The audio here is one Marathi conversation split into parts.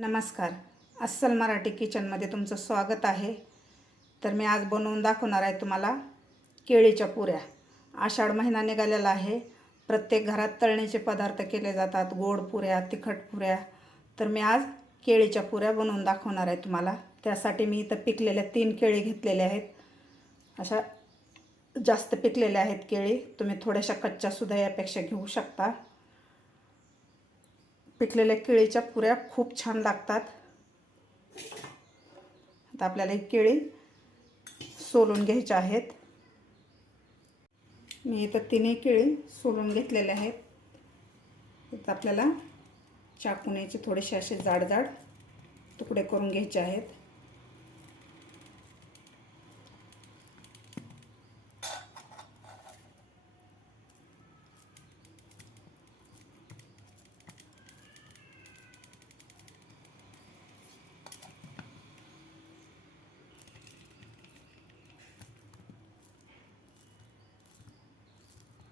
नमस्कार. अस्सल मराठी किचनमध्ये तुमचं स्वागत आहे. तर मी आज बनवून दाखवणार आहे तुम्हाला केळीच्या पुऱ्या. आषाढ महिना निघालेला आहे. प्रत्येक घरात तळणीचे पदार्थ केले जातात. गोड पुऱ्या तिखट पुऱ्या. तर मी आज केळीच्या पुऱ्या बनवून दाखवणार आहे तुम्हाला. त्यासाठी मी इथं पिकलेल्या तीन केळी घेतलेल्या आहेत. अशा जास्त पिकलेल्या आहेत केळी. तुम्ही थोड्याशा कच्च्यासुद्धा यापेक्षा घेऊ शकता. पिकलेल्या केळीच्या पुऱ्या खूप छान लागतात. आता आपल्याला ही केळी सोलून घ्यायच्या आहेत. मी इथं तिन्ही केळी सोलून घेतलेल्या आहेत. इथं आपल्याला चाकून थोडेसे असे जाड जाड तुकडे करून घ्यायचे आहेत.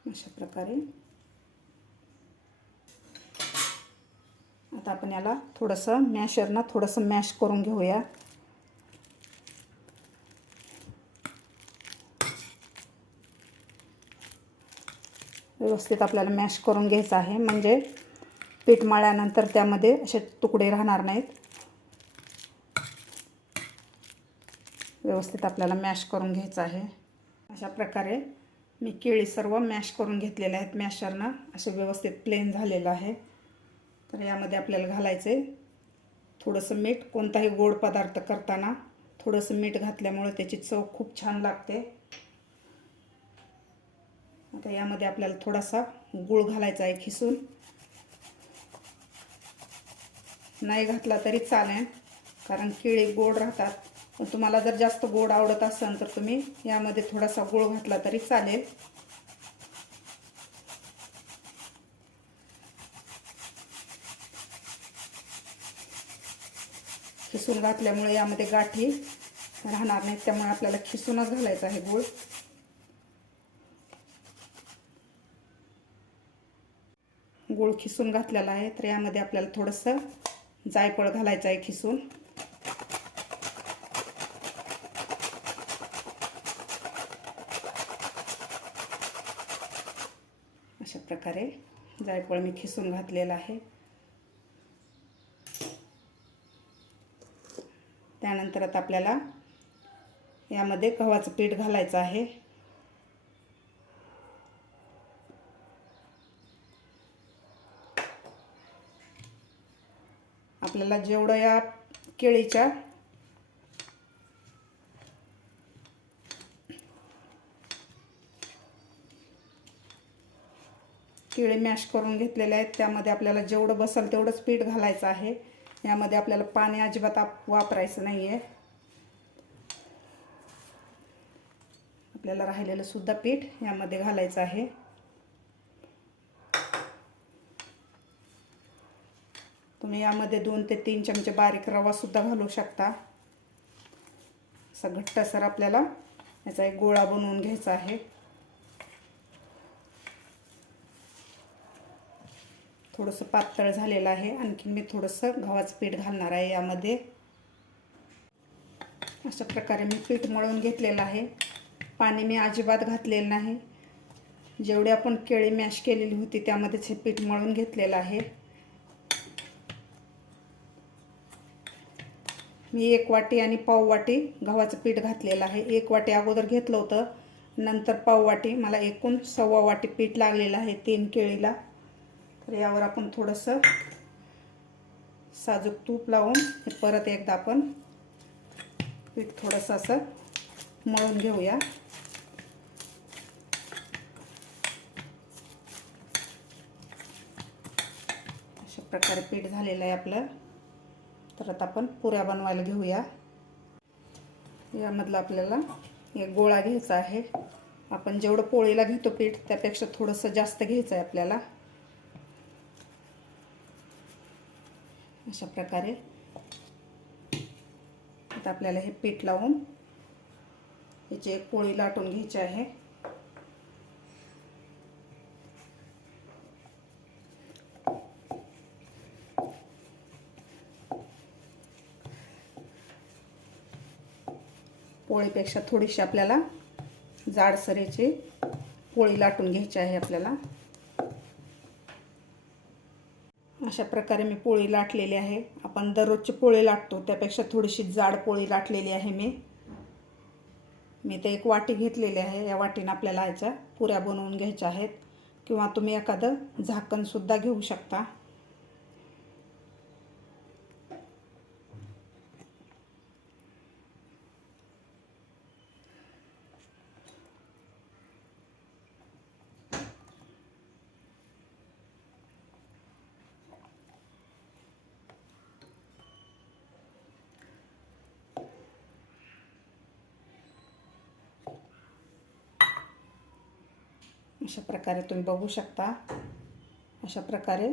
अशा प्रकारे आता आपण याला थोडंसं मॅशरनं थोडंसं मॅश करून घेऊया. व्यवस्थित आपल्याला मॅश करून घ्यायचं आहे. म्हणजे पीठ मळल्यानंतर त्यामध्ये असे तुकडे राहणार नाहीत. व्यवस्थित आपल्याला मॅश करून घ्यायचं आहे. अशा प्रकारे मी केळी सर्व मॅश करून घेतलेले आहेत. मॅशरनं असे व्यवस्थित प्लेन झालेलं आहे. तर यामध्ये आपल्याला घालायचं आहे थोडंसं मीठ. कोणताही गोड पदार्थ करताना थोडंसं मीठ घातल्यामुळे त्याची चव खूप छान लागते. आता यामध्ये आपल्याला थोडासा गूळ घालायचा आहे खिसून. नाही घातला तरी चालेल कारण केळी गोड राहतात. पण तुम्हाला जर जास्त गोड आवडत असेल तर तुम्ही यामध्ये थोडासा गूळ घातला तरी चालेल. खिसून घातल्यामुळे यामध्ये गाठी राहणार नाहीत त्यामुळे आपल्याला खिसूनच घालायचं आहे गूळ. गूळ खिसून घातलेला आहे तर यामध्ये आपल्याला थोडंसं जायफळ घालायचं आहे खिसून अशा प्रकारे जायफळ मी खिसून घातलेलं आहे. त्यानंतर आता आपल्याला यामध्ये गव्हाचं पीठ घालायचं आहे. आपल्याला जेवढं या केळीच्या केळी मॅश करून घेतलेले आहेत. त्यामध्ये आपल्याला जेवढं बसेल तेवढंच पीठ घालायचं आहे. यामध्ये आपल्याला पाणी अजिबात वापरायचं नाही आहे आपल्याला राहिलेलं सुद्धा पीठ यामध्ये घालायचं आहे. तुम्ही यामध्ये दोन ते तीन चमचे बारीक रवासुद्धा घालू शकता. असा घट्टसर आपल्याला याचा एक गोळा बनवून घ्यायचा आहे. थोडंसं पातळ झालेलं आहे. आणखीन मी थोडंसं गव्हाचं पीठ घालणार आहे यामध्ये. अशा प्रकारे मी पीठ मळून घेतलेलं आहे. पाणी मी अजिबात घातलेलं नाही. जेवढी आपण केळी मॅश केलेली होती त्यामध्येच हे पीठ मळून घेतलेलं आहे. मी एक वाटी आणि पाव वाटी गव्हाचं पीठ घातलेलं आहे. एक वाटी अगोदर घेतलं होतं. नंतर पाव वाटी मला एकूण सव्वा वाटी पीठ लागलेलं आहे तीन केळीला. तर यावर आपण थोडंसं साजूक तूप लावून हे परत एकदा आपण पीठ थोडंसं असं मळून घेऊया. अशा प्रकारे पीठ झालेलं आहे आपलं. तर आता आपण पुऱ्या बनवायला घेऊया. यामधलं आपल्याला एक गोळा घ्यायचा आहे. आपण जेवढं पोळीला घेतो पीठ त्यापेक्षा थोडंसं जास्त घ्यायचं आहे आपल्याला. अशा प्रकारे. आता आपल्याला हे पीठ लावून ह्याची एक पोळी लाटून घ्यायची आहे. पोळीपेक्षा थोडीशी आपल्याला जाडसरेची पोळी लाटून घ्यायची आहे आपल्याला. अशा प्रकारे मी पोळी लाटलेली आहे. आपण दररोजची पोळी लाटतो. त्यापेक्षा थोडीशी जाड पोळी लाटलेली आहे मी. मी ते एक वाटी घेतलेली आहे. या वाटीनं आपल्याला ह्याच्या पुऱ्या बनवून घ्यायच्या आहेत. किंवा तुम्ही एखादं झाकणसुद्धा घेऊ शकता. अशा प्रकारे तुम्ही बघू शकता. अशा प्रकारे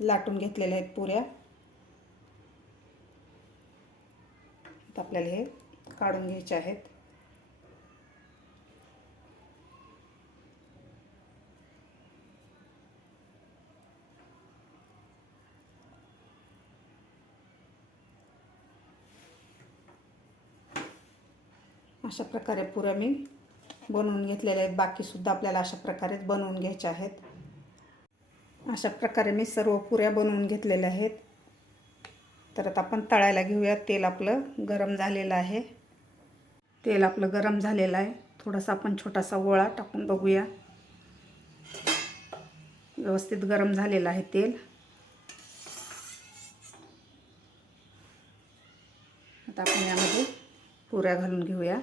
लाटून घेतलेल्या आहेत पुऱ्या. आता आपल्याला हे काढून घ्यायचे आहेत. अशा प्रकारे पुऱ्या मी बनवून घेतलेले आहेत. बाकीसुद्धा आपल्याला अशा प्रकारेच बनवून घ्यायच्या आहेत. अशा प्रकारे मी सर्व पुऱ्या बनवून घेतलेल्या आहेत. तर आता आपण तळायला घेऊया. तेल आपलं गरम झालेलं आहे. तेल आपलं गरम झालेलं आहे. थोडासा आपण छोटासा गोळा टाकून बघूया. व्यवस्थित गरम झालेलं आहे तेल. आता आपण यामध्ये पुऱ्या घालून घेऊया.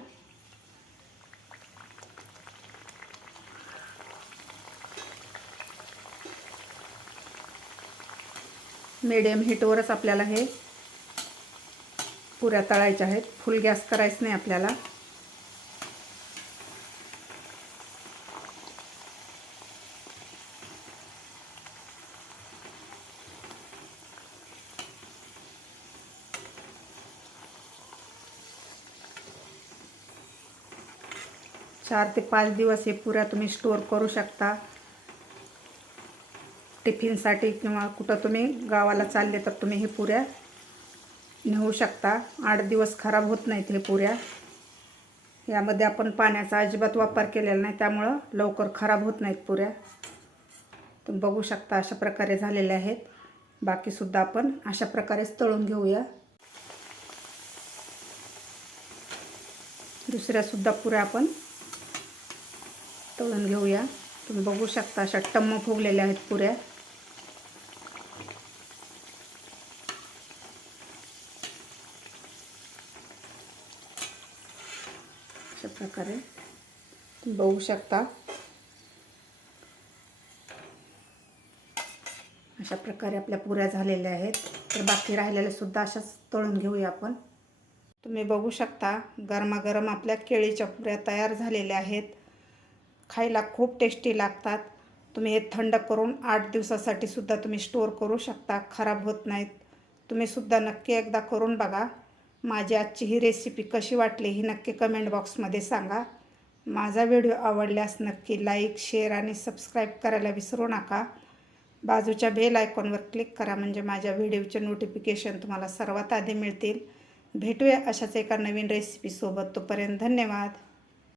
मीडियम हीटवरच आपल्याला हे पुऱ्या तळायच्या आहेत. फुल गॅस करायचं नाही आपल्याला. चार ते पाच दिवस हे पुऱ्या तुम्ही स्टोअर करू शकता. टिफिनसाठी किंवा कुठं तुम्ही गावाला चालले तर तुम्ही हे पुऱ्या नेऊ शकता. आठ दिवस खराब होत नाहीत हे पुऱ्या. यामध्ये आपण पाण्याचा अजिबात वापर केलेला नाही त्यामुळं लवकर खराब होत नाहीत पुऱ्या. तुम्ही बघू शकता अशा प्रकारे झालेल्या आहेत. बाकीसुद्धा आपण अशा प्रकारेच तळून घेऊया. दुसऱ्यासुद्धा पुऱ्या आपण तळून घेऊया. तुम्ही बघू शकता अशा टम्म फुगलेल्या आहेत पुऱ्या. अशा प्रकारे. बघू शकता. अशा प्रकारे आपल्या पुऱ्या झालेल्या आहेत. तर बाकी राहिलेल्या सुद्धा अशाच तळून घेऊया आपण. तुम्ही बघू शकता गरमागरम आपल्या केळीच्या पुऱ्या तयार झालेल्या आहेत. खायला खूप टेस्टी लागतात. तुम्ही हे थंड करून आठ दिवसासाठी सुद्धा तुम्ही स्टोअर करू शकता. खराब होत नाहीत. तुम्ही सुद्धा नक्की एकदा करून बघा. माझी आजची ही रेसिपी कशी वाटली ही नक्की कमेंट बॉक्समध्ये सांगा. माझा व्हिडिओ आवडल्यास नक्की लाईक शेअर आणि सबस्क्राईब करायला विसरू नका. बाजूच्या बेल आयकॉनवर क्लिक करा म्हणजे माझ्या व्हिडिओचे नोटिफिकेशन तुम्हाला सर्वात आधी मिळतील. भेटूया अशाच एका नवीन रेसिपीसोबत तोपर्यंत धन्यवाद.